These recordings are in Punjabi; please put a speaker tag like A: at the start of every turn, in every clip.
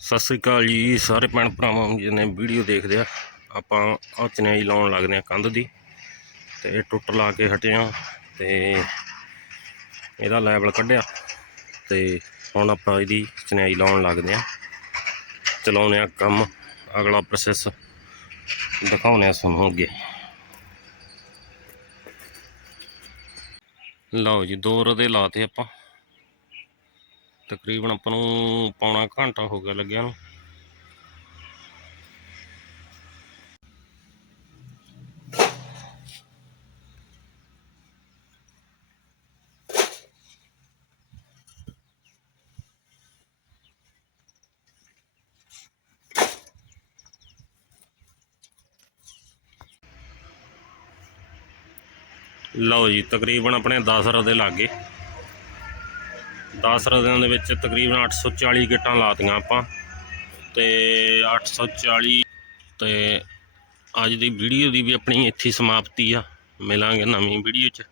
A: ਸਤਿ ਸ੍ਰੀ ਅਕਾਲ ਜੀ, ਸਾਰੇ ਭੈਣ ਭਰਾਵਾਂ ਨੂੰ ਜਿਹਨੇ ਵੀਡੀਓ ਦੇਖਦੇ ਆ, ਆਪਾਂ ਆਹ ਚਨੇਈ ਲਾਉਣ ਲੱਗਦੇ ਆ ਕੰਧ ਦੀ ਤੇ ਇਹ ਟੁੱਟ ਲਾ ਕੇ ਹਟੇ ਆ ਤੇ ਇਹਦਾ ਲੈਵਲ ਕੱਢਿਆ ਤੇ ਹੁਣ ਆਪਾਂ ਇਹਦੀ ਚਨੇਈ ਲਾਉਣ ਲੱਗਦੇ ਆ। ਚਲਾਉਣੇ ਆ ਕੰਮ, ਅਗਲਾ ਪ੍ਰੋਸੈਸ ਦਿਖਾਉਣੇ ਆ ਤੁਹਾਨੂੰ ਅੱਗੇ। ਲਓ ਜੀ, ਦੋ ਰਦੇ ਲਾਤੇ ਆਪਾਂ। ਤਕਰੀਬਨ ਆਪਾਂ ਨੂੰ ਪੌਣਾ ਘੰਟਾ ਹੋ ਗਿਆ ਲੱਗਿਆ ਨੂੰ। ਲਓ ਜੀ, ਤਕਰੀਬਨ ਆਪਣੇ 10 ਰਦੇ ਲੱਗ 10 ਰਦਿਆਂ ਦੇ ਵਿੱਚ ਤਕਰੀਬਨ 840 ਗਿੱਟਾਂ ਲਾਤੀਆਂ ਆਪਾਂ ਤੇ 840 ਤੇ ਅੱਜ ਦੀ ਵੀਡੀਓ ਦੀ ਵੀ ਆਪਣੀ ਇੱਥੇ ਸਮਾਪਤੀ ਆ। ਮਿਲਾਂਗੇ ਨਵੀਂ ਵੀਡੀਓ 'ਚ।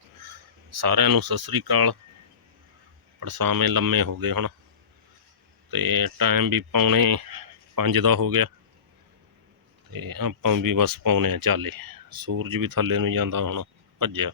A: ਸਾਰਿਆਂ ਨੂੰ ਸਤਿ ਸ੍ਰੀ ਅਕਾਲ। ਪਰਸਾਵੇਂ ਲੰਮੇ ਹੋ ਗਏ ਹੁਣ। ਤੇ ਟਾਈਮ ਵੀ ਪੌਣੇ 5 ਦਾ ਹੋ ਗਿਆ। ਤੇ ਆਪਾਂ ਵੀ ਬਸ ਪਾਉਣੇ ਆ ਚਾਲੇ। ਸੂਰਜ ਵੀ ਥੱਲੇ ਨੂੰ ਜਾਂਦਾ ਹੁਣ ਭੱਜਿਆ।